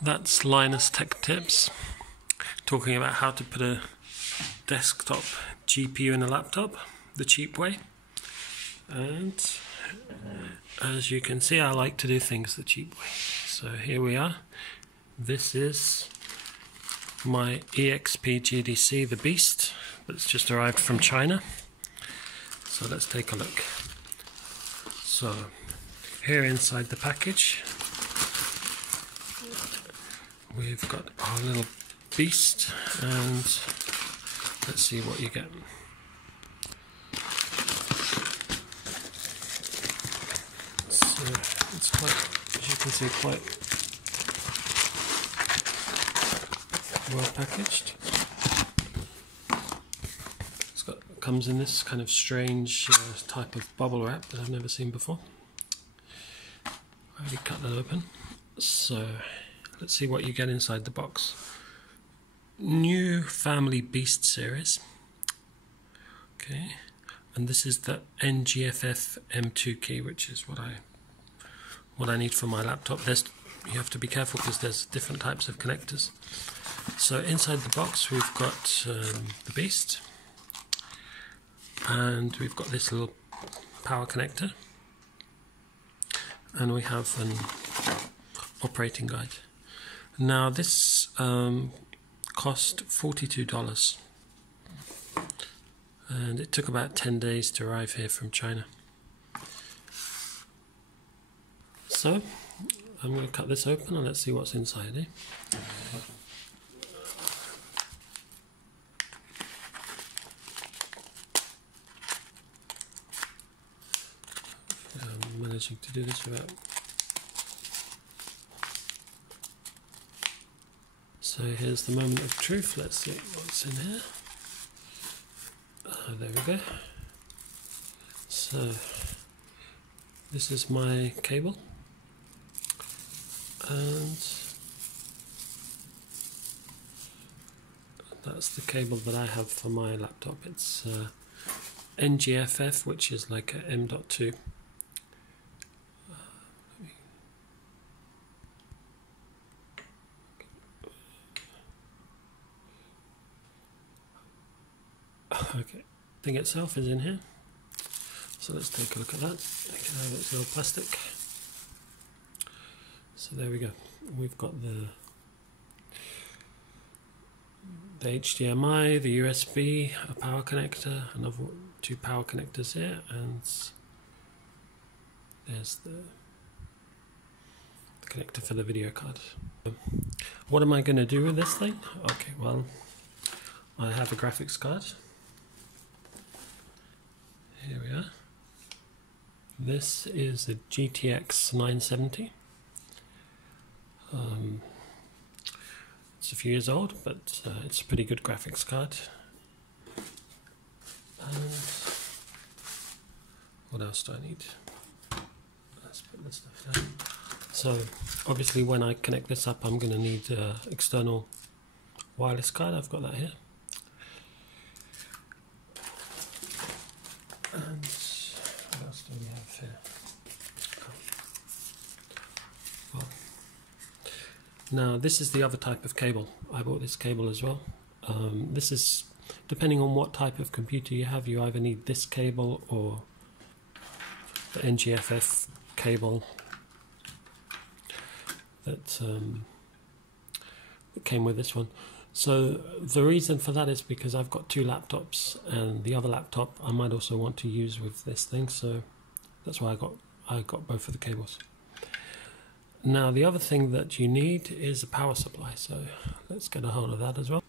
That's Linus Tech Tips, talking about how to put a desktop GPU in a laptop the cheap way. And as you can see, I like to do things the cheap way. So here we are. This is my EXP GDC the Beast that's just arrived from China. So let's take a look. So here inside the package we've got our little beast, and let's see what you get. So it's quite, as you can see, quite well packaged. Comes in this kind of strange type of bubble wrap that I've never seen before. I already cut that open. So let's see what you get inside the box. New Family Beast series. Okay, and this is the NGFF M2 key, which is what I need for my laptop. You have to be careful because there's different types of connectors. So inside the box we've got the Beast, and we've got this little power connector, and we have an operating guide. Now this cost $42, and it took about 10 days to arrive here from China. So I'm going to cut this open and let's see what's inside here. I'm managing to do this without. So here's the moment of truth. Let's see what's in here. There we go. So this is my cable, and that's the cable that I have for my laptop. It's NGFF, which is like a M.2. Okay, the thing itself is in here, so let's take a look at that. Okay, it's little plastic. So there we go. We've got the HDMI, the USB, a power connector, another two power connectors here, and there's the connector for the video card. What am I going to do with this thing? Okay, well, I have a graphics card. Here we are. This is a GTX 970. It's a few years old, but it's a pretty good graphics card. And what else do I need? Let's put this stuff down. So obviously when I connect this up, I'm going to need external wireless card. I've got that here. And what else do we have here? Well, now this is the other type of cable. I bought this cable as well. This is, depending on what type of computer you have, you either need this cable or the NGFF cable that came with this one. So the reason for that is because I've got two laptops, and the other laptop I might also want to use with this thing, so that's why I got both of the cables. Now the other thing that you need is a power supply, so let's get a hold of that as well.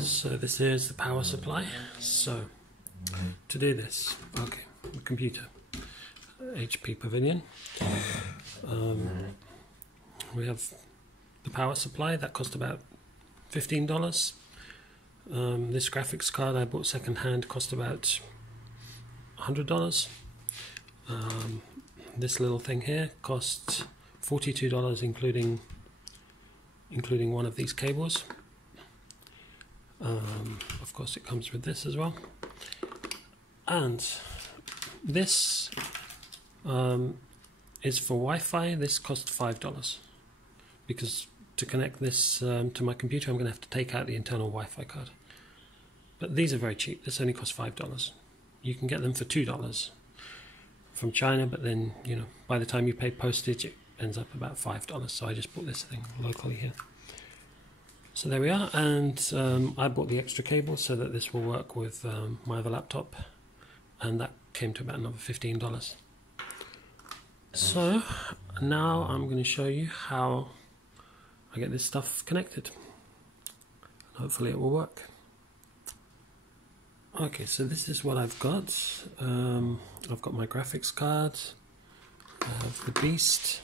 So this is the power supply. So to do this, okay, the computer, HP Pavilion. We have the power supply that cost about $15. This graphics card I bought second hand, cost about $100. This little thing here costs $42, including one of these cables. Of course it comes with this as well, and this is for Wi-Fi. This cost $5. because to connect this to my computer I'm going to have to take out the internal Wi-Fi card. But these are very cheap. This only costs $5. You can get them for $2 from China, but then, you know, by the time you pay postage it ends up about $5. So I just bought this thing locally here. So there we are, and I bought the extra cable so that this will work with my other laptop, and that came to about another $15. So now I'm going to show you how I get this stuff connected. Hopefully it will work. Okay, so this is what I've got. I've got my graphics card, I have the Beast,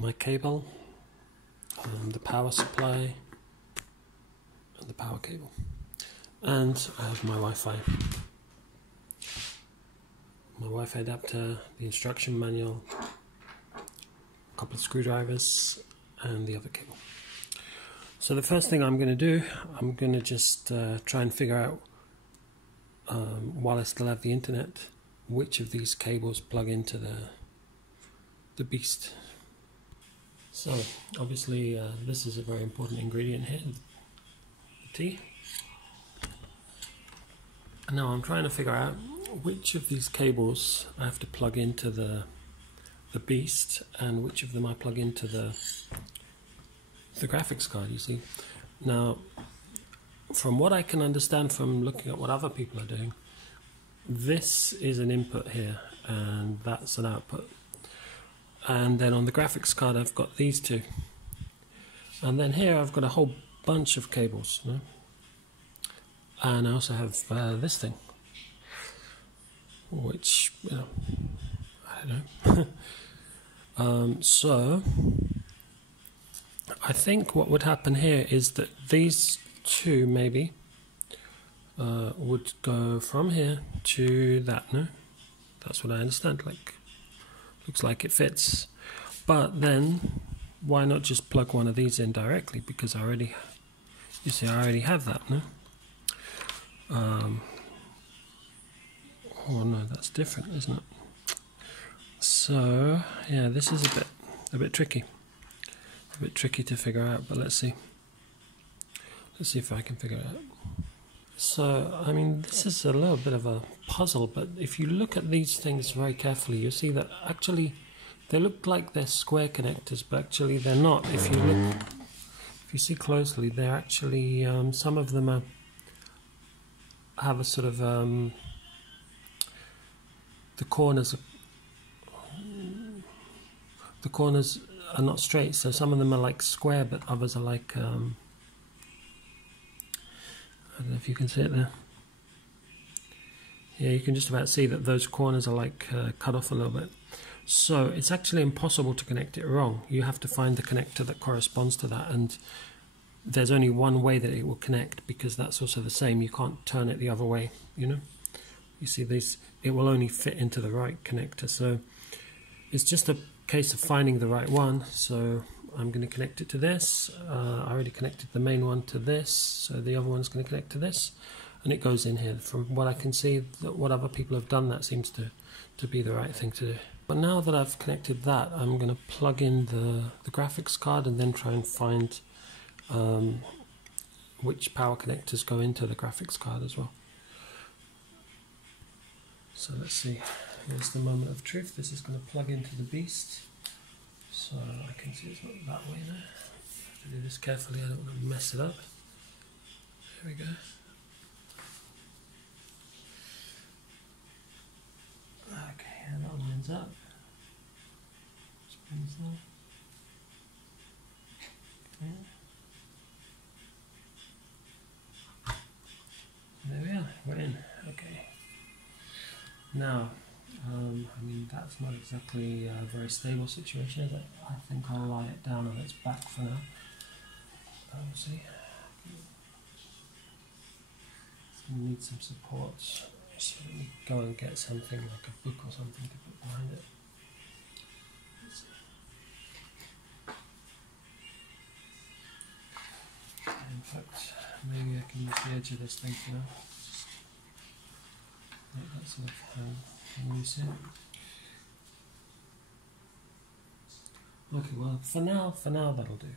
my cable, the power supply, and the power cable, and I have my Wi-Fi adapter, the instruction manual, a couple of screwdrivers, and the other cable. So the first thing I'm going to do, I'm going to just try and figure out, while I still have the internet, which of these cables plug into the Beast. So obviously this is a very important ingredient here, the tea. And now I'm trying to figure out which of these cables I have to plug into the Beast and which of them I plug into the graphics card, you see. Now, from what I can understand from looking at what other people are doing, this is an input here and that's an output. And then on the graphics card I've got these two. And then here I've got a whole bunch of cables. You know? And I also have this thing, which, you know, I don't know. So I think what would happen here is that these two maybe would go from here to that, no? That's what I understand, like, looks like it fits. But then, why not just plug one of these in directly, because I already, you see, I already have that, no? Oh no, that's different, isn't it? So, yeah, this is a bit tricky. A bit tricky to figure out, but let's see. Let's see if I can figure it out. So, I mean, this is a little bit of a puzzle, but if you look at these things very carefully, you'll see that actually they look like they're square connectors, but actually they're not. If you see closely, they're actually, some of them have a sort of, the corners are not straight, so some of them are like square, but others are like, I don't know if you can see it there. Yeah, you can just about see that those corners are like cut off a little bit. So it's actually impossible to connect it wrong. You have to find the connector that corresponds to that, and there's only one way that it will connect, because that's also the same. You can't turn it the other way, you know. You see these, it will only fit into the right connector. So it's just a case of finding the right one. So I'm going to connect it to this. I already connected the main one to this, so the other one's going to connect to this, and it goes in here. From what I can see, that what other people have done, that seems to be the right thing to do. But now that I've connected that, I'm going to plug in the graphics card and then try and find which power connectors go into the graphics card as well. So let's see, here's the moment of truth. This is going to plug into the Beast. So I can see it's not that way now. I have to do this carefully, I don't want to mess it up. There we go. Okay, and that lines up. Springs there. Okay. There we are, we're in. Okay. Now, I mean, that's not exactly a very stable situation, is it? I think I'll lie it down on its back for now. We'll see. It's going to need some support. So let me go and get something like a book or something to put behind it. Let's see. In fact, maybe I can use the edge of this thing for now. Just make that sort of hang loose in. Okay, well for now that'll do.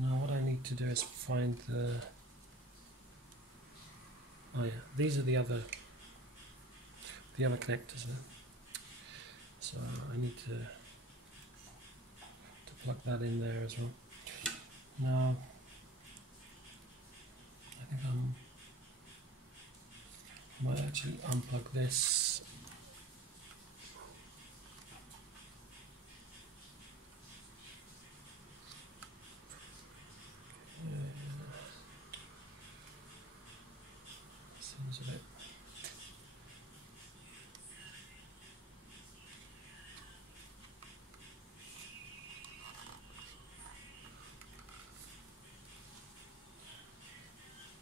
Now what I need to do is find the... Oh yeah, these are the other connectors there. So I need to plug that in there as well. Now I think I might actually unplug this. Seems a bit.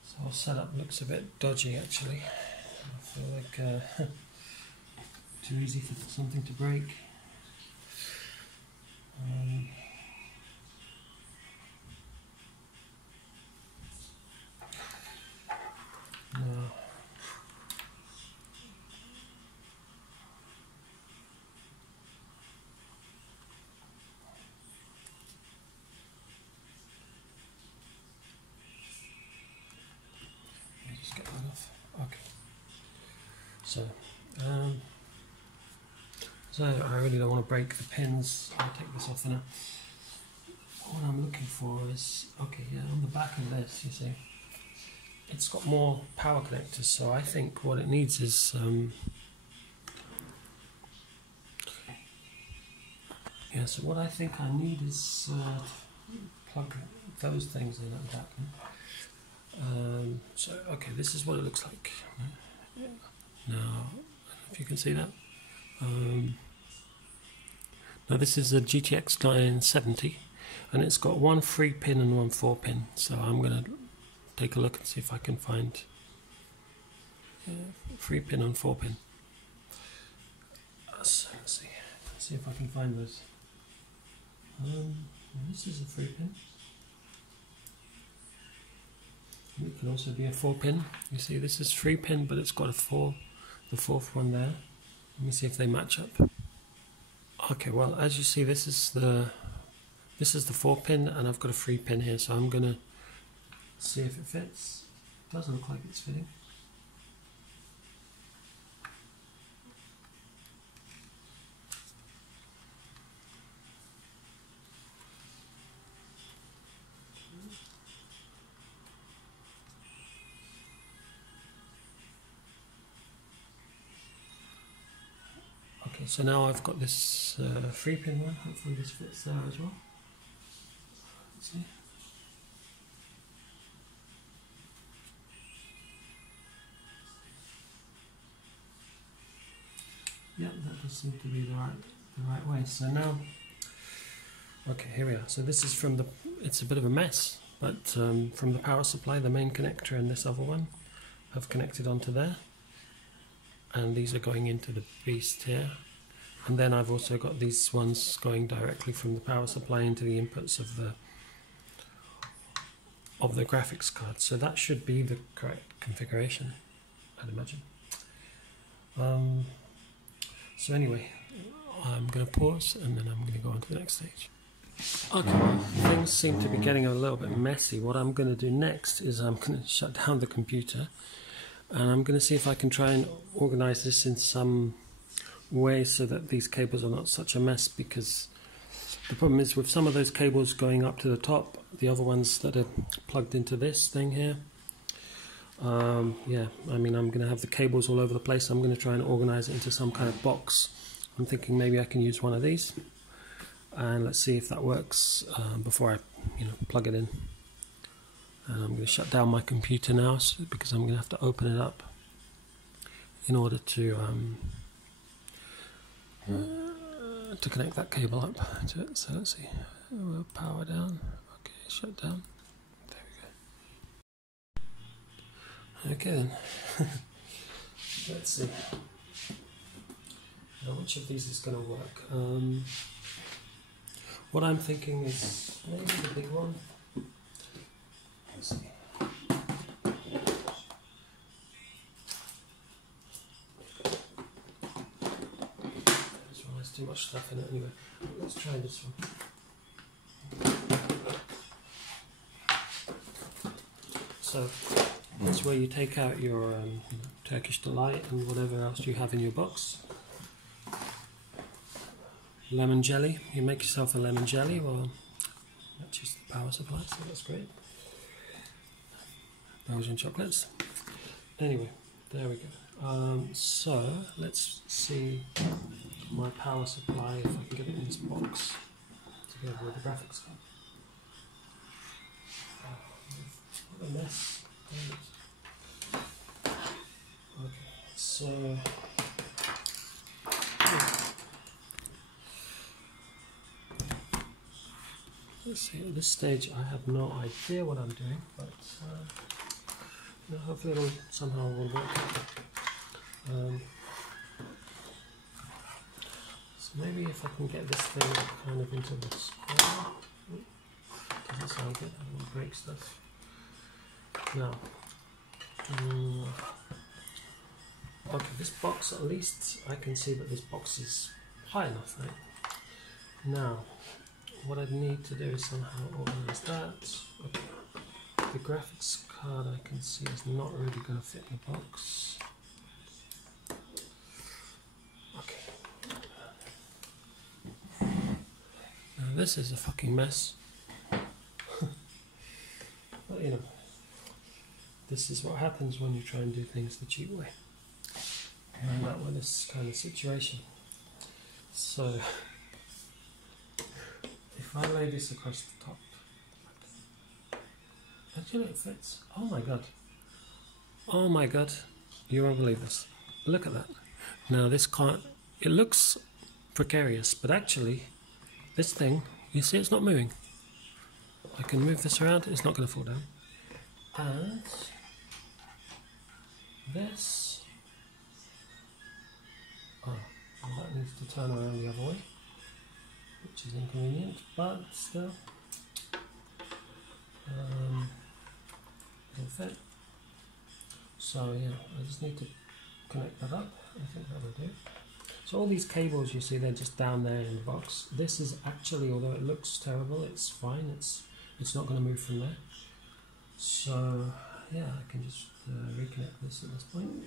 So our setup looks a bit dodgy actually. I feel like too easy for something to break. No. Let me just get that off. Okay. So I really don't want to break the pins. I'll take this off for now. What I'm looking for is, okay, yeah, on the back of this, you see, it's got more power connectors, so I think what it needs is yeah, so what I think I need is plug those things in at the back. So okay, this is what it looks like. Now, I don't know if you can see that. Now this is a GTX 970 and it's got one 3-pin and one 4-pin, so I'm going to take a look and see if I can find 3-pin and 4-pin. So let's see if I can find those. This is a 3-pin. It can also be a 4-pin. You see, this is 3-pin, but it's got the fourth one there. Let me see if they match up. Okay, well, as you see, this is the 4-pin, and I've got a 3-pin here, so I'm gonna see if it fits. It doesn't look like it's fitting. Okay, so now I've got this 3-pin one. Hopefully this fits there as well. Let's see. Yeah, that does seem to be the right way. So now, okay, here we are. So this is from it's a bit of a mess, but from the power supply, the main connector and this other one have connected onto there. And these are going into the Beast here. And then I've also got these ones going directly from the power supply into the inputs of the graphics card. So that should be the correct configuration, I'd imagine. So anyway, I'm going to pause and then I'm going to go on to the next stage. Okay, well, things seem to be getting a little bit messy. What I'm going to do next is I'm going to shut down the computer and I'm going to see if I can try and organize this in some way so that these cables are not such a mess, because the problem is with some of those cables going up to the top, the other ones that are plugged into this thing here, yeah, I mean, I'm going to have the cables all over the place. I'm going to try and organize it into some kind of box. I'm thinking maybe I can use one of these, and let's see if that works before I plug it in. And I'm going to shut down my computer now because I'm going to have to open it up in order to connect that cable up to it. So let's see, we'll power down. Okay, shut down. There we go. Okay then. Let's see. Now which of these is going to work? What I'm thinking is maybe the big one. Let's see. has too much stuff in it anyway. Let's try this one. So that's where you take out your Turkish Delight and whatever else you have in your box. Lemon jelly. You make yourself a lemon jelly. Well, that's just the power supply, so that's great. Belgian chocolates. Anyway, there we go. So let's see my power supply, if I can get it in this box together with the graphics card. What a mess. Okay, so let's see, at this stage I have no idea what I'm doing, but hopefully it'll somehow will work. So maybe if I can get this thing kind of into the square. Doesn't sound good, I don't want to break stuff. Now, okay, this box, at least I can see that this box is high enough, right? Now, what I need to do is somehow organize that. Okay. The graphics card I can see is not really going to fit in the box. Okay. Now this is a fucking mess. But you know, this is what happens when you try and do things the cheap way. And that with this kind of situation. So if I lay this across the top, actually it fits. Oh my god. Oh my god. You won't believe this. Look at that. Now this can't, it looks precarious, but actually this thing, you see it's not moving. I can move this around, it's not going to fall down. And this, oh, well that needs to turn around the other way, which is inconvenient, but still, it'll fit. So yeah, I just need to connect that up. I think that will do. So all these cables you see, they're just down there in the box. This is actually, although it looks terrible, it's fine. It's not going to move from there. So yeah, I can just reconnect this at this point.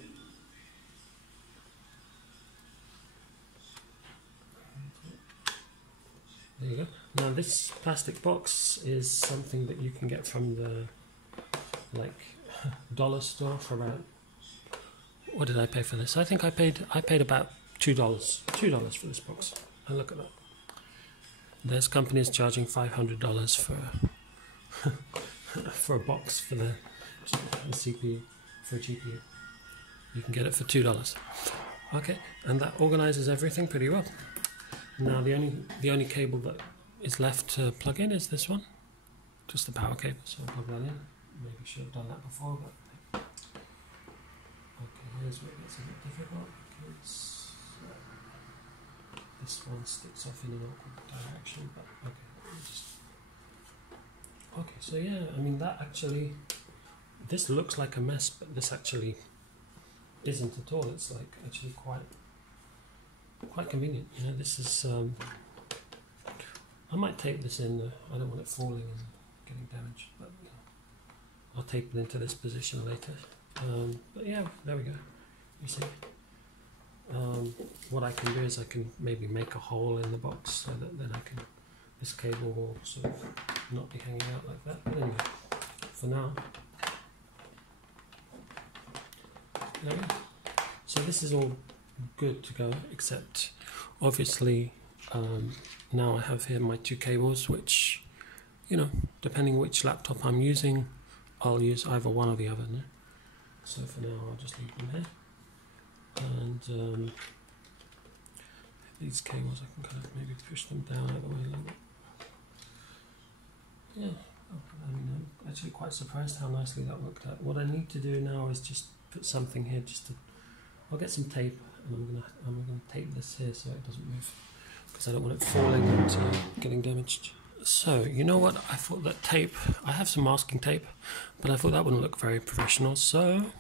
There you go. Now this plastic box is something that you can get from the dollar store for about, what did I pay for this? I think I paid about $2 for this box. And look at that. There's companies charging $500 for for a box for the CPU, for a GPU. You can get it for $2. Okay, and that organizes everything pretty well. Now the only cable that is left to plug in is this one, just the power cable. So I'll plug that in. Maybe I should have done that before, but okay, here's where it gets a bit difficult because this one sticks off in an awkward direction. But okay, let me just. Okay, so yeah, I mean that actually, this looks like a mess, but this actually isn't at all. It's like actually quite convenient. You know, this is. I might tape this in. I don't want it falling and getting damaged, but you know, I'll tape it into this position later. But yeah, there we go. You see. What I can do is I can maybe make a hole in the box so that then I can. This cable will sort of not be hanging out like that. But anyway, for now. There we go. So this is all good to go, except obviously now I have here my two cables, which, you know, depending which laptop I'm using, I'll use either one or the other. No? So for now I'll just leave them here. And these cables, I can kind of maybe push them down out of the way a little bit. Yeah, I mean, I'm actually quite surprised how nicely that worked out. What I need to do now is just put something here, I'll get some tape, and I'm gonna tape this here so it doesn't move, because I don't want it falling and getting damaged. So you know what? I thought that tape. I have some masking tape, but I thought that wouldn't look very professional. So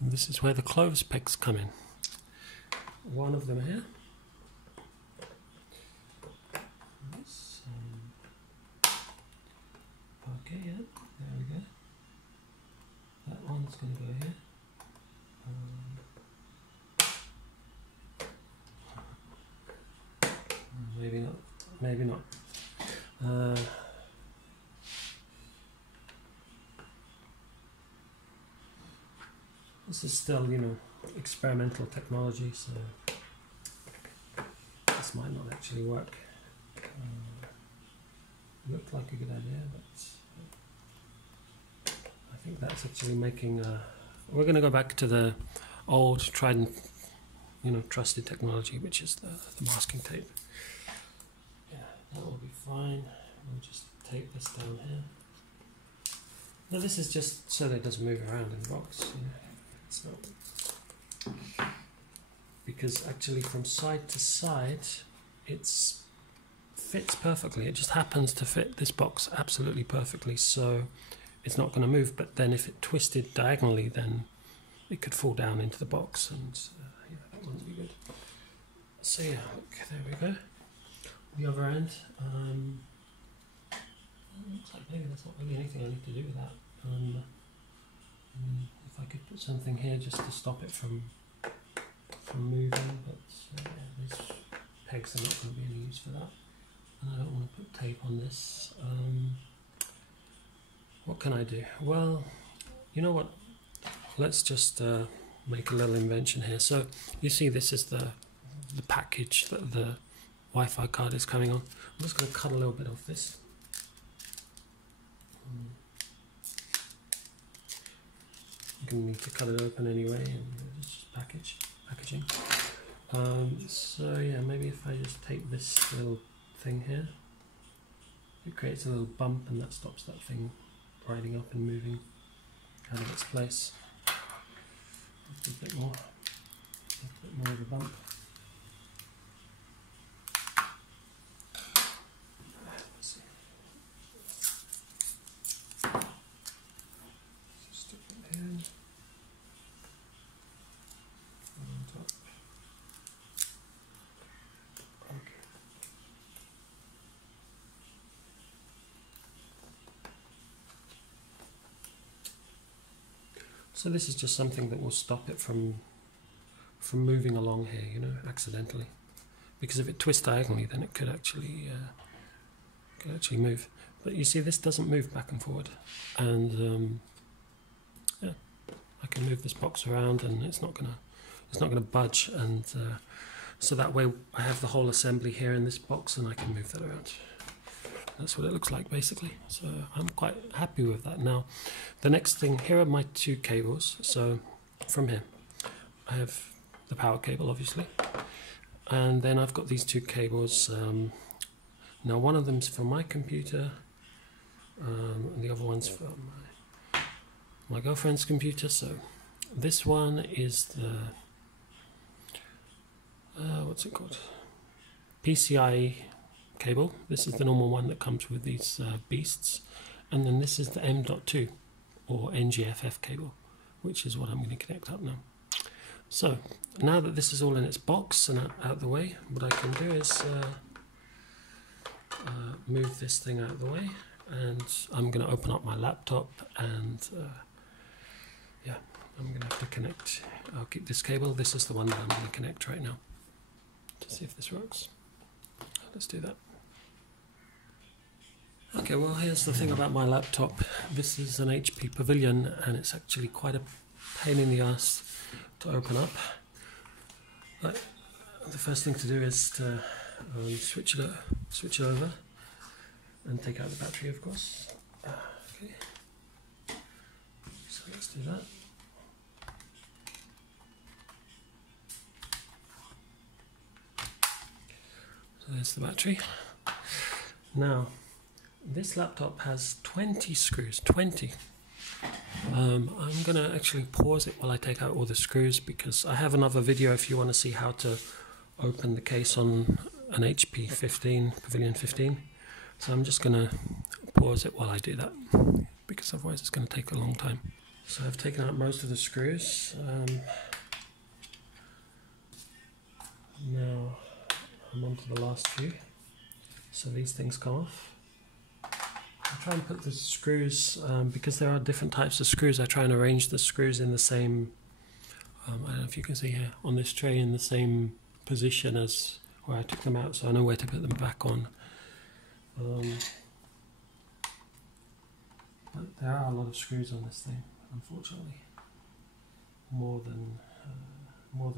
this is where the clothes pegs come in. One of them here. maybe not. This is still, you know, experimental technology, so this might not actually work. Looked like a good idea, but I think that's actually making we're going to go back to the old tried and, you know, trusted technology, which is the masking tape. Yeah, that will be fine. We'll just tape this down here. Now this is just so that it doesn't move around in the box, you know. It's not, because actually from side to side it's fits perfectly. It just happens to fit this box absolutely perfectly, so it's not going to move. But then if it twisted diagonally, then it could fall down into the box, and yeah, that wouldn't be good. So yeah, okay, there we go. The other end, looks like maybe there's not really anything I need to do with that. If I could put something here just to stop it from moving, but these pegs are not going to be any use for that. And I don't want to put tape on this. What can I do? Well, you know what? Let's just make a little invention here. So you see, this is the package that the Wi-Fi card is coming on. I'm just going to cut a little bit off this. I'm going to need to cut it open anyway, and just packaging. So yeah, maybe if I just take this little thing here, it creates a little bump, and that stops that thing riding up and moving out of its place. A bit more of a bump. Let's see. Stick it in. On top. Okay. So this is just something that will stop it from moving along here, you know, accidentally. Because if it twists diagonally, then it could actually move. But you see, this doesn't move back and forward, and yeah, I can move this box around, and it's not gonna budge, and so that way I have the whole assembly here in this box, and I can move that around. That's what it looks like basically, so I'm quite happy with that. Now the next thing, here are my two cables. So from here I have the power cable, obviously, and then I've got these two cables. Now one of them's for my computer, and the other one's for my girlfriend's computer. So this one is the what's it called, PCIe cable. This is the normal one that comes with these beasts, and then this is the M.2 or NGFF cable, which is what I'm going to connect up now. So now that this is all in its box and out of the way, what I can do is move this thing out of the way, and I'm going to open up my laptop, and yeah, I'm going to have to connect. I'll keep this cable. This is the one that I'm going to connect right now to see if this works. Let's do that. Okay, well, here's the thing about my laptop. This is an HP Pavilion, and it's actually quite a pain in the ass to open up. But the first thing to do is to switch it over and take out the battery, of course. Okay, so let's do that. So there's the battery. Now, this laptop has 20 screws, 20. I'm going to actually pause it while I take out all the screws, because I have another video if you want to see how to open the case on an HP Pavilion 15. So I'm just going to pause it while I do that, because otherwise it's going to take a long time. So I've taken out most of the screws. Now I'm on to the last few. So these things come off. I try and put the screws, because there are different types of screws, I try and arrange the screws in the same, I don't know if you can see here, on this tray in the same position as where I took them out, so I know where to put them back on. But there are a lot of screws on this thing, unfortunately, more than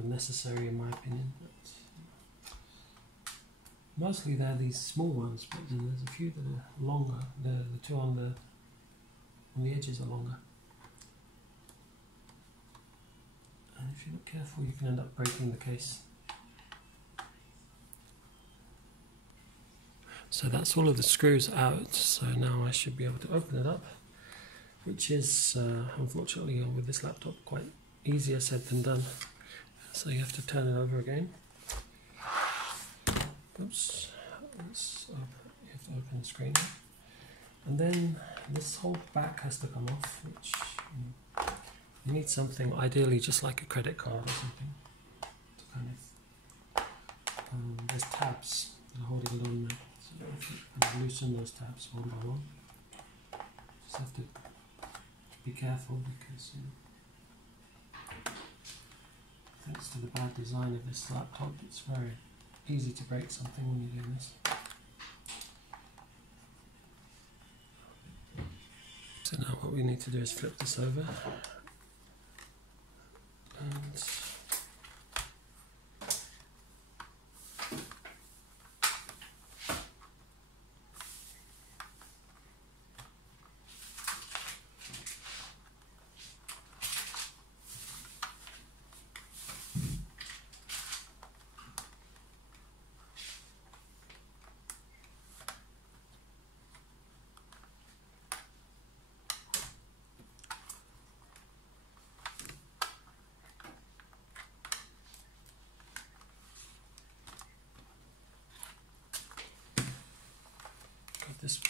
necessary in my opinion. But mostly they're these small ones, but then there's a few that are longer. The two on the edges are longer, and if you're not careful, you can end up breaking the case. So that's all of the screws out. So now I should be able to open it up, which is unfortunately with this laptop quite easier said than done. So you have to turn it over again. Oops. You have to open the screen, and then this whole back has to come off, which you need something ideally just like a credit card or something to kind of there's tabs that are holding it on there, so you have to kind of loosen those tabs one by one. Just have to be careful because thanks to the bad design of this laptop, it's very easy to break something when you're doing this. So now what we need to do is flip this over and this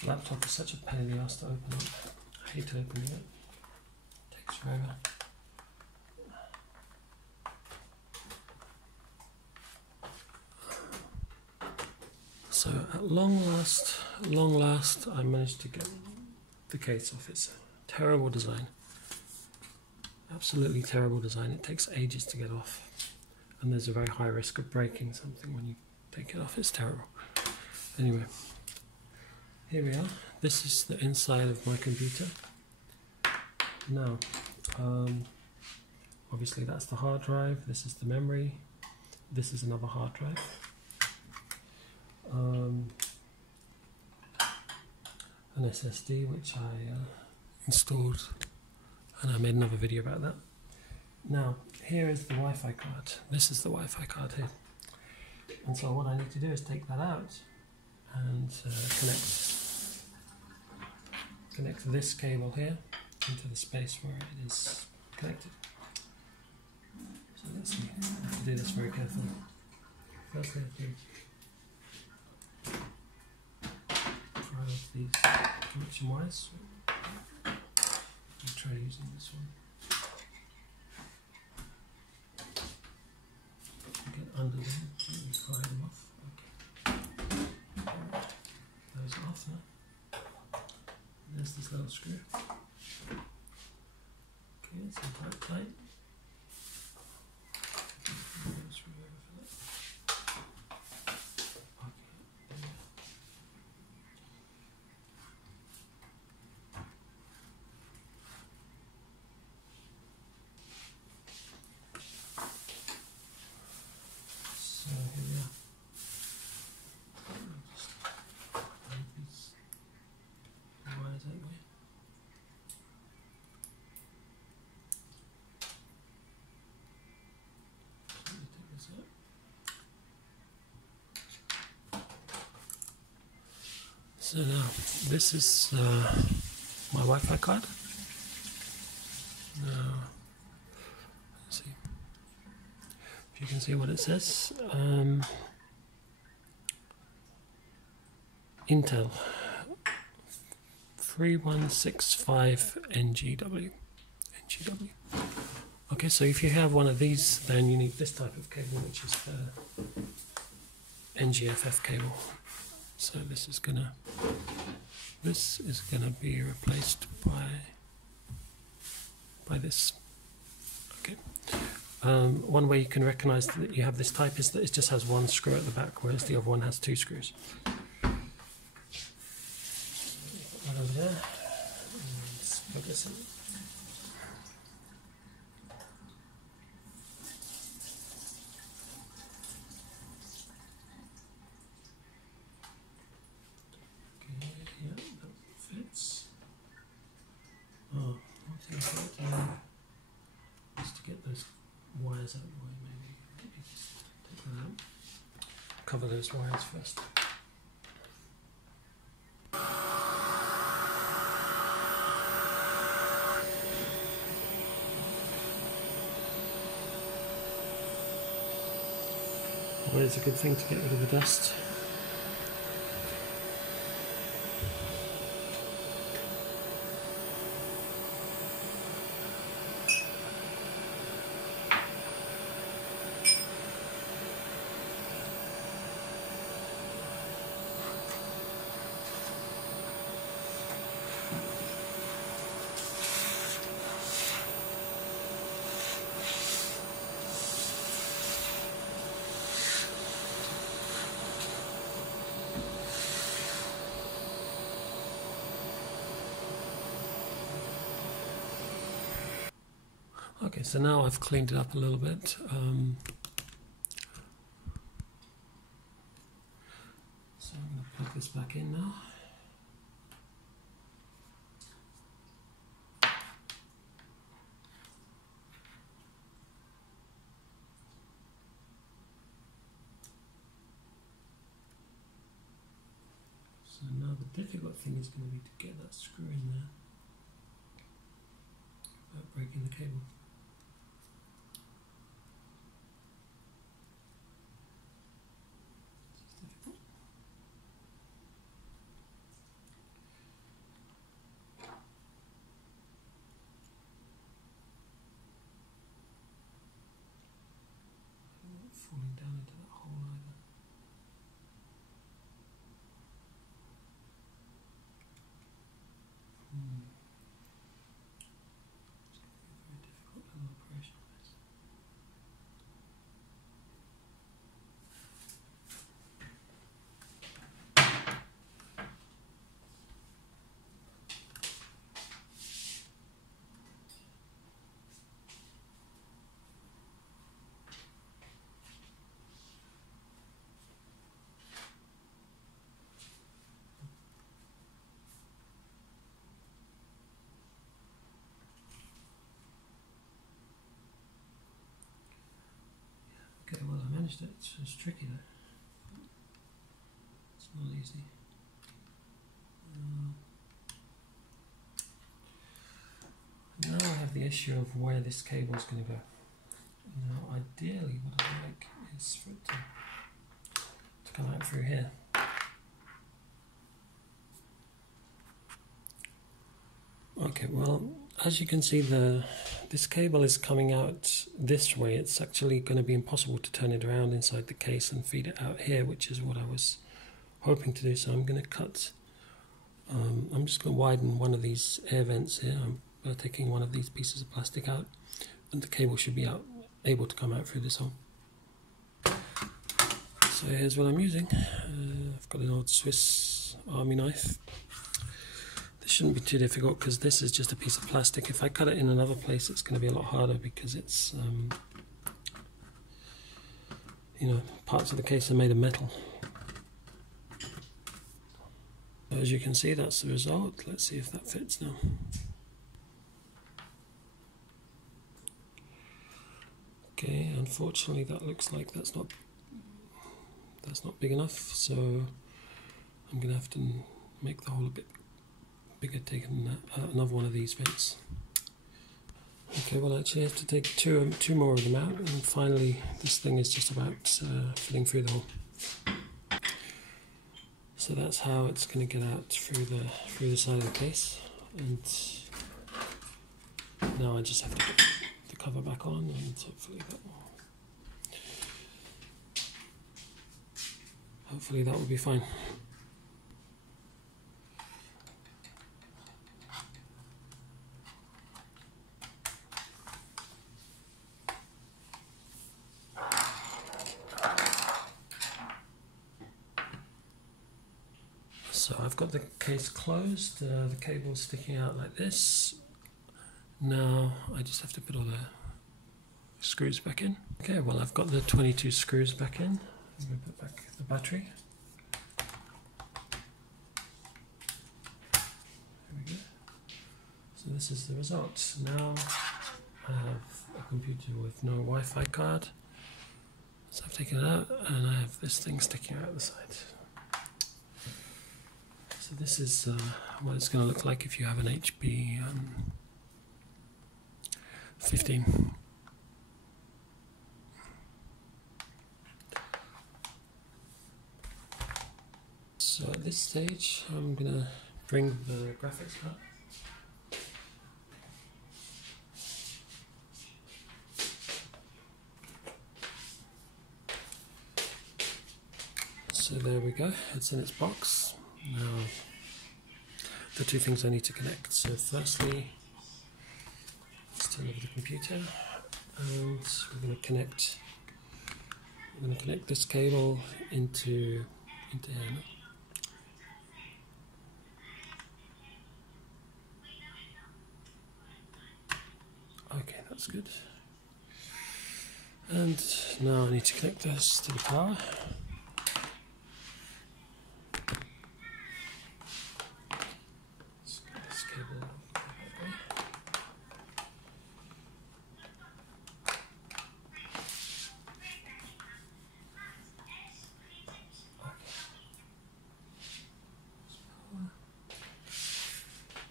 laptop is such a pain in the ass to open up. I hate opening it. It takes forever. So at long last, I managed to get the case off. It's a terrible design. Absolutely terrible design. It takes ages to get off. And there's a very high risk of breaking something when you take it off. It's terrible. Anyway. Here we are. This is the inside of my computer. Now, obviously that's the hard drive, this is the memory, this is another hard drive. An SSD which I installed, and I made another video about that. Now, here is the Wi-Fi card. This is the Wi-Fi card here. And so what I need to do is take that out and connect this cable here into the space where it is connected. So let's see, I have to do this very carefully. Firstly, I have to try off these connection wires. I'll try using this one. Get under them and pry them off. Okay. Those are off now. There's this little screw. Okay, it's in tight. So here we are. Just move these wires out way. Let me take this out. So now this is my Wi-Fi card. Now, let's see if you can see what it says. Intel 3165 NGW. Okay, so if you have one of these, then you need this type of cable, which is the NGFF cable. So this is gonna be replaced by this. Okay. One way you can recognize that you have this type is that it just has one screw at the back, whereas the other one has two screws. that over there. Let's plug this in. Okay, yeah, that fits. Oh, one thing I've got to do is to get those wires out of the way, maybe. Let me just take that out. Cover those wires first. Always a good thing to get rid of the dust. Okay, so now I've cleaned it up a little bit. So I'm going to plug this back in now. So now the difficult thing is going to be to get that screw in there without breaking the cable. Falling down into that hole either. It's going to be a very difficult little operation on this. Okay, well I managed it. It's tricky though. It's not easy. Now I have the issue of where this cable is going to go. Now ideally what I like is for it to come out through here. Okay, well, as you can see, this cable is coming out this way. It's actually going to be impossible to turn it around inside the case and feed it out here, which is what I was hoping to do. So I'm going to cut, I'm just going to widen one of these air vents here. I'm taking one of these pieces of plastic out, and the cable should be able to come out through this hole. So here's what I'm using. I've got an old Swiss Army knife. This shouldn't be too difficult because this is just a piece of plastic. If I cut it in another place, it's going to be a lot harder because it's, you know, parts of the case are made of metal. As you can see, that's the result. Let's see if that fits now. Okay, unfortunately, that looks like that's not big enough. So I'm going to have to make the hole a bit bigger, taking another one of these vents. Okay, well actually I have to take two more of them out, and finally this thing is just about fitting through the hole. So that's how it's going to get out through the side of the case, and now I just have to put the cover back on, and hopefully that will be fine. So I've got the case closed, the cable sticking out like this. Now I just have to put all the screws back in. Okay, well I've got the 22 screws back in. I'm going to put back the battery. There we go. So this is the result. Now I have a computer with no Wi-Fi card. So I've taken it out and I have this thing sticking out the side. So this is what it's going to look like if you have an HP 15. So at this stage I'm going to bring the graphics card. So there we go, it's in its box. Now the two things I need to connect. So firstly, let's turn over the computer and we're going to connect this cable into here. Okay, that's good. And now I need to connect this to the power.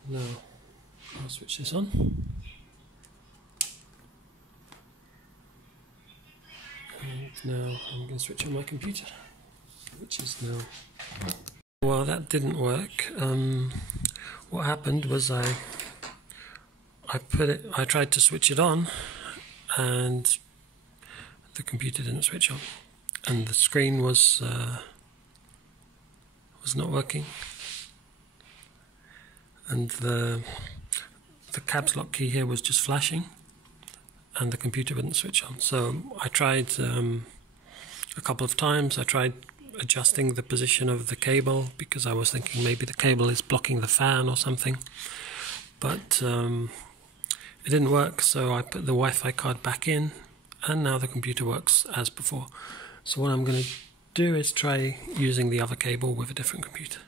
Now I'll switch this on. And now I'm going to switch on my computer, which is now. Well, that didn't work. What happened was I tried to switch it on, and the computer didn't switch on, and the screen was not working. And the caps lock key here was just flashing and the computer wouldn't switch on. So I tried a couple of times. I tried adjusting the position of the cable because I was thinking maybe the cable is blocking the fan or something, but it didn't work. So I put the Wi-Fi card back in and now the computer works as before. So what I'm going to do is try using the other cable with a different computer,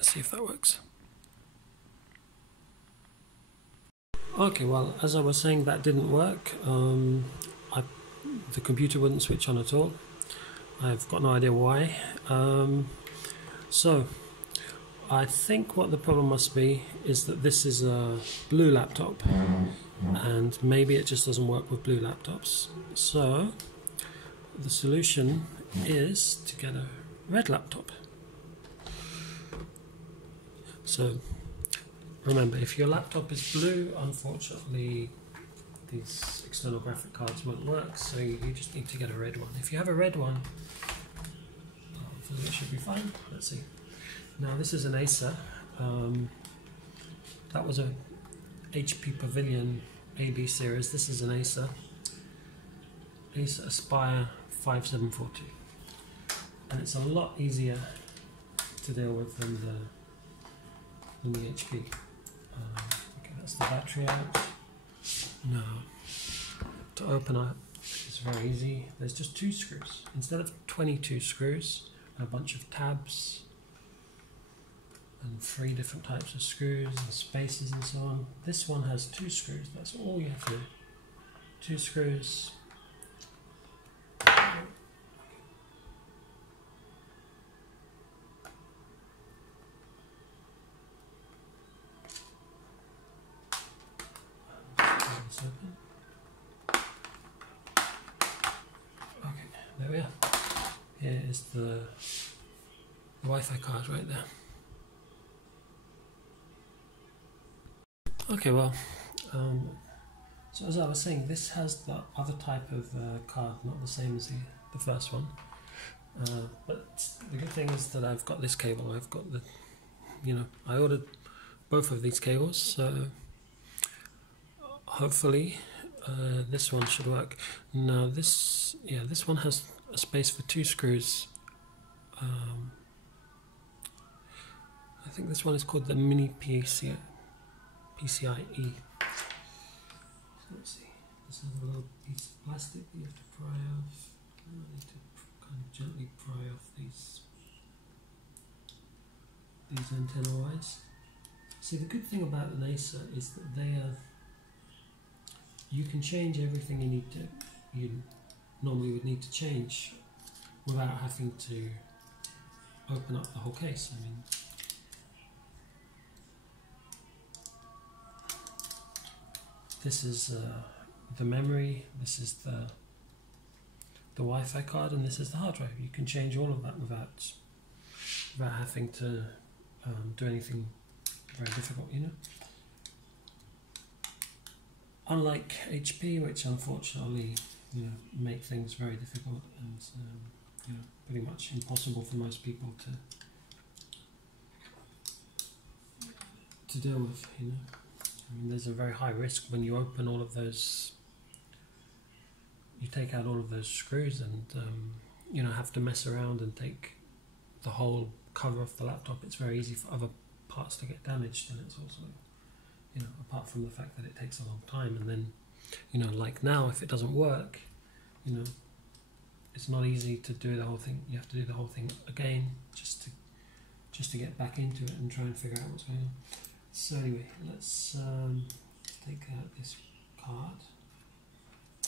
see if that works. Okay, well, as I was saying, that didn't work. The computer wouldn't switch on at all. I've got no idea why. So I think what the problem must be is that this is a blue laptop, and maybe it just doesn't work with blue laptops. So the solution is to get a red laptop. So remember, if your laptop is blue, unfortunately these external graphic cards won't work, so you just need to get a red one. If you have a red one, hopefully it should be fine. Let's see. Now this is an Acer. That was a HP Pavilion AB series. This is an Acer Aspire 5742, and it's a lot easier to deal with than the HP. Okay, that's the battery out. Now, to open up is very easy. There's just 2 screws. Instead of 22 screws, a bunch of tabs, and 3 different types of screws and spaces and so on. This one has 2 screws. That's all you have to do. 2 screws. Open. Okay, there we are. Here is the Wi-Fi card right there. Okay, well, so as I was saying, this has the other type of card, not the same as the first one. But the good thing is that I've got this cable. I've got the, I ordered both of these cables, so hopefully this one should work. Now this one has a space for 2 screws. I think this one is called the mini PCIe. So let's see, this has a little piece of plastic you have to pry off. I need to kind of gently pry off these antenna wires. See, the good thing about an Acer is that they are, you can change everything you normally would need to change without having to open up the whole case. I mean, this is the memory, this is the Wi-Fi card, and this is the hard drive. You can change all of that without having to do anything very difficult, you know. Unlike HP, which unfortunately, you know, make things very difficult and you know, pretty much impossible for most people to deal with, you know. I mean, there's a very high risk when you open all of those, you take out all of those screws and you know, have to mess around and take the whole cover off the laptop. It's very easy for other parts to get damaged, and it's also, you know, apart from the fact that it takes a long time, and then, you know, like now, if it doesn't work, you know, it's not easy to do the whole thing. You have to do the whole thing again just to get back into it and try and figure out what's going on. So anyway, let's take out this card.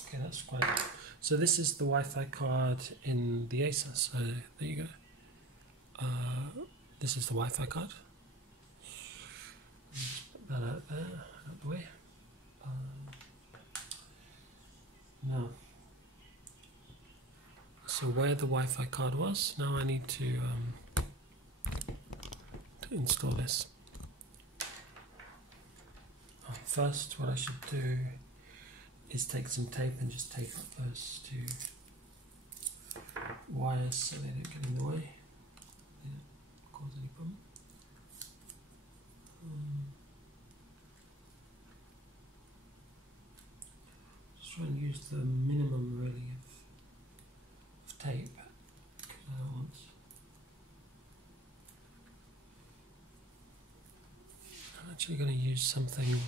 Okay, that's quite. So this is the Wi-Fi card in the Acer. So there you go. This is the Wi-Fi card. Put that out there, out the way. Now, so where the Wi-Fi card was, now I need to install this. First, what I should do is take some tape and just tape up those two wires so they don't get in the way. They don't cause any problem. Just try and use the minimum really of tape, because I don't want. I'm actually going to use something.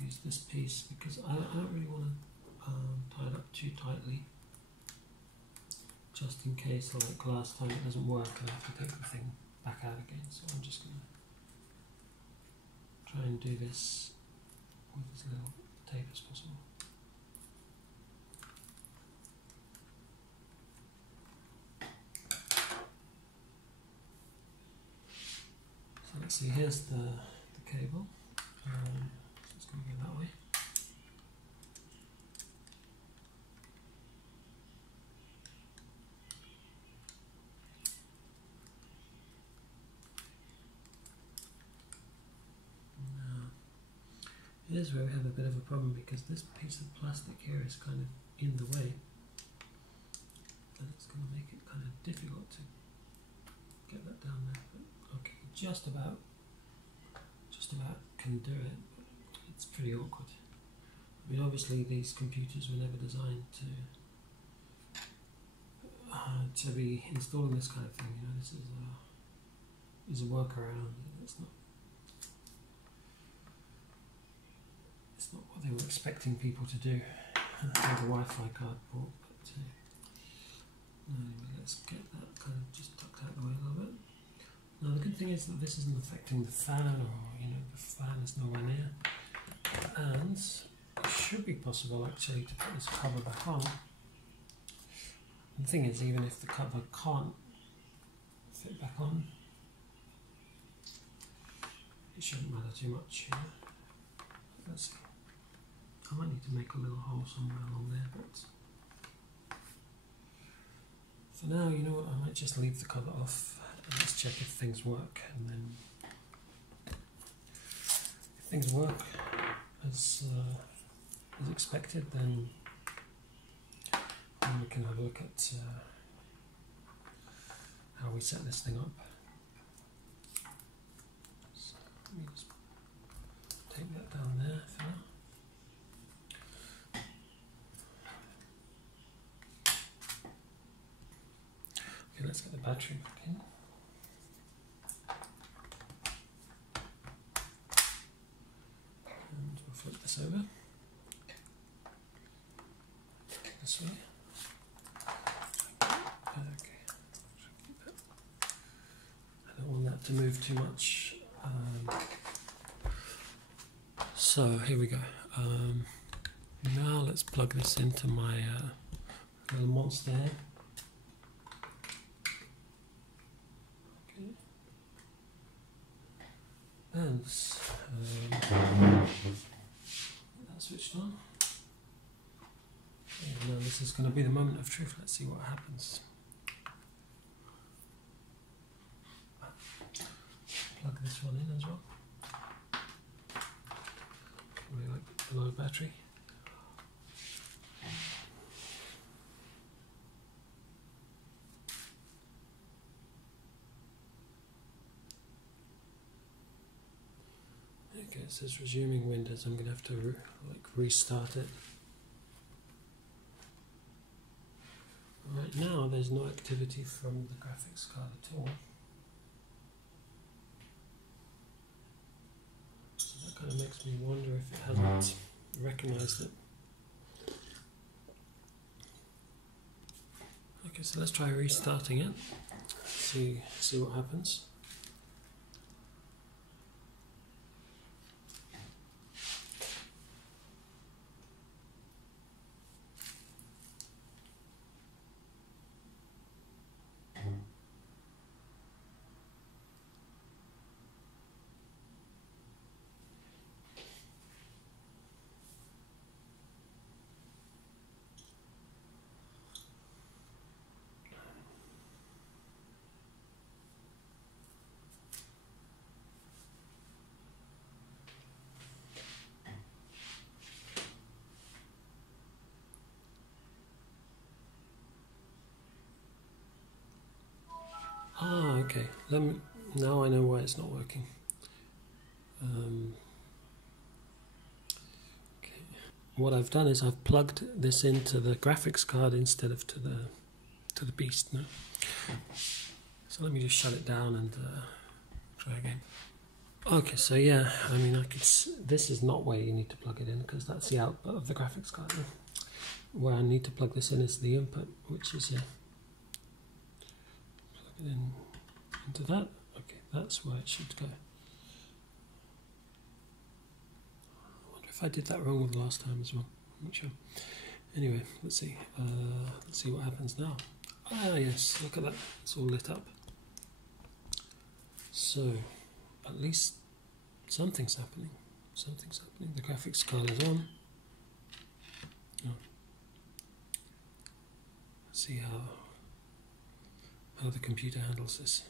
Use this piece because I don't really want to tie it up too tightly, just in case, like last time, it doesn't work and I have to take the thing back out again. So I'm just going to try and do this with as little tape as possible. So let's see, here's the cable. It's going to go that way. Now, here's where we have a bit of a problem, because this piece of plastic here is kind of in the way, and it's going to make it kind of difficult to get that down there. But okay, just about can do it. It's pretty awkward. I mean, obviously these computers were never designed to be installing this kind of thing. You know, this is a workaround. It's not what they were expecting people to do with a Wi-Fi card port. But anyway, let's get that kind of just tucked out of the way a little bit. Now the good thing is that this isn't affecting the fan, or you know, the fan is nowhere near. And it should be possible actually to put this cover back on. The thing is, even if the cover can't fit back on, it shouldn't matter too much. You know? Let's see. I might need to make a little hole somewhere along there, but for now, you know what, I might just leave the cover off and let's check if things work, and then if things work as expected, then we can have a look at how we set this thing up. So let me just take that down there for now. let's get the battery back in. And we'll flip this over. This way. Okay. I don't want that to move too much. So here we go. Now let's plug this into my little monster here. Okay. And that switched on. Okay, now this is going to be the moment of truth. Let's see what happens. Plug this one in as well. Probably like the low battery. Okay, it says resuming Windows. I'm going to have to restart it. Right now there's no activity from the graphics card at all. So that kind of makes me wonder if it hasn't recognized it. Okay, so let's try restarting it. See what happens. Ah, okay. Now I know why it's not working. Okay. What I've done is I've plugged this into the graphics card instead of to the Beast. No. So let me just shut it down and try again. Okay, so yeah, I mean, this is not where you need to plug it in because that's the output of the graphics card. No? Where I need to plug this in is the input, which is here. Into that. Okay, that's where it should go. I wonder if I did that wrong with the last time as well. I'm not sure. Anyway, let's see. Let's see what happens now. Ah, yes, look at that. It's all lit up. So, at least something's happening. Something's happening. The graphics card is on. Oh. Let's see how the computer handles this.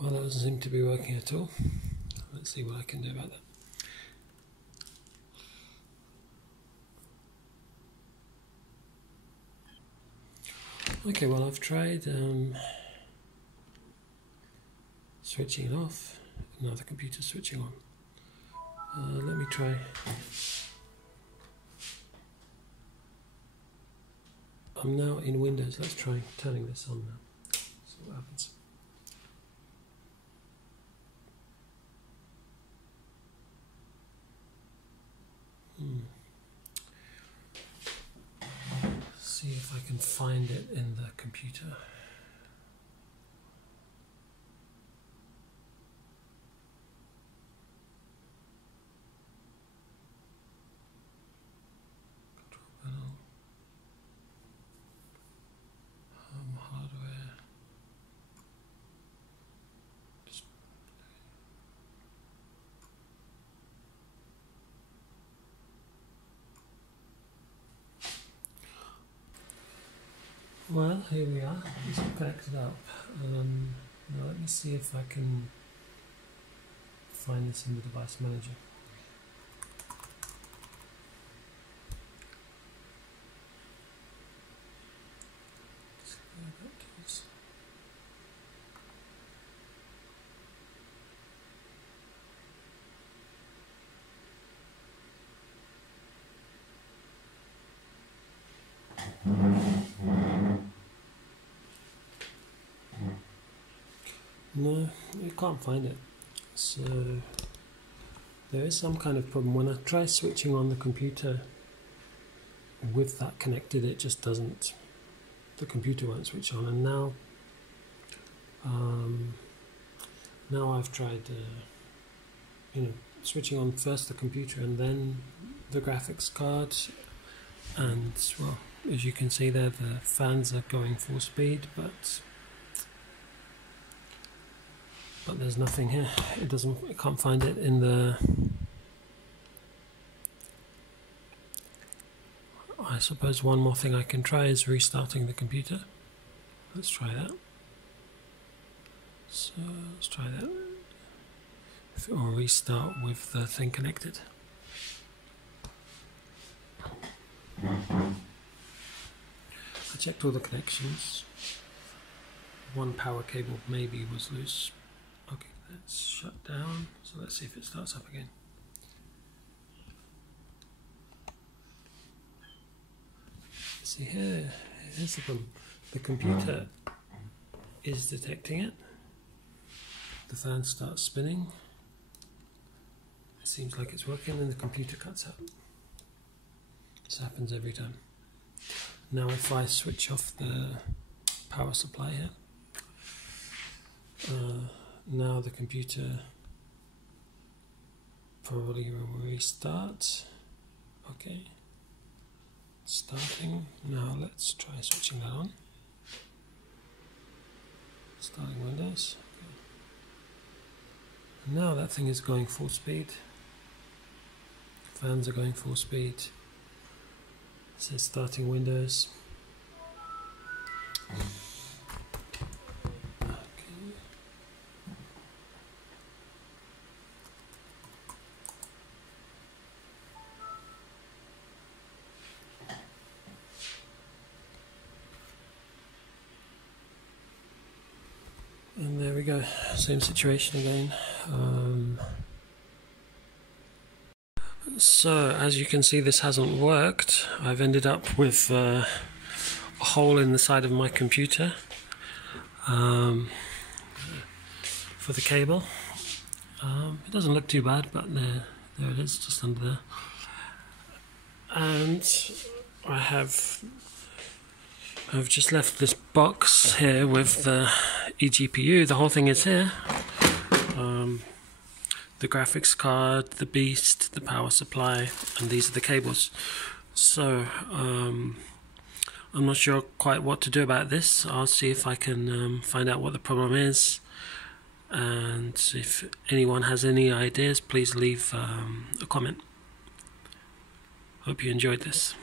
Well, that doesn't seem to be working at all. Let's see what I can do about that. Okay, well, I've tried switching it off. Now the computer's switching on. Let me try. I'm now in Windows. Let's try turning this on now. See what happens. See if I can find it in the computer. Control panel. Home hardware. Display. Well, here we are. It's all connected up. Now let me see if I can find this in the device manager. No, you can't find it. So there is some kind of problem. When I try switching on the computer with that connected, it just doesn't. The computer won't switch on. And now, now I've tried, switching on first the computer and then the graphics card, and well, as you can see there, the fans are going full speed, but there's nothing here. It can't find it in the. I suppose one more thing I can try is restarting the computer. Let's try that. So let's try that. If it will restart with the thing connected. I checked all the connections. One power cable maybe was loose. Okay, that's shut down. So let's see if it starts up again. See here, here's the problem. The computer is detecting it. The fan starts spinning. It seems like it's working, and the computer cuts out. This happens every time. Now if I switch off the power supply here, now the computer probably will restart. Okay, starting. Now let's try switching that on. Starting Windows. Okay. Now that thing is going full speed. Fans are going full speed. It says starting Windows. And there we go, same situation again. So as you can see, this hasn't worked. I've ended up with a hole in the side of my computer for the cable. It doesn't look too bad, but there it is, just under there. And I've just left this box here with the eGPU. The whole thing is here. The graphics card, the Beast, the power supply, and these are the cables. So I'm not sure quite what to do about this. I'll see if I can find out what the problem is, and if anyone has any ideas, please leave a comment. Hope you enjoyed this.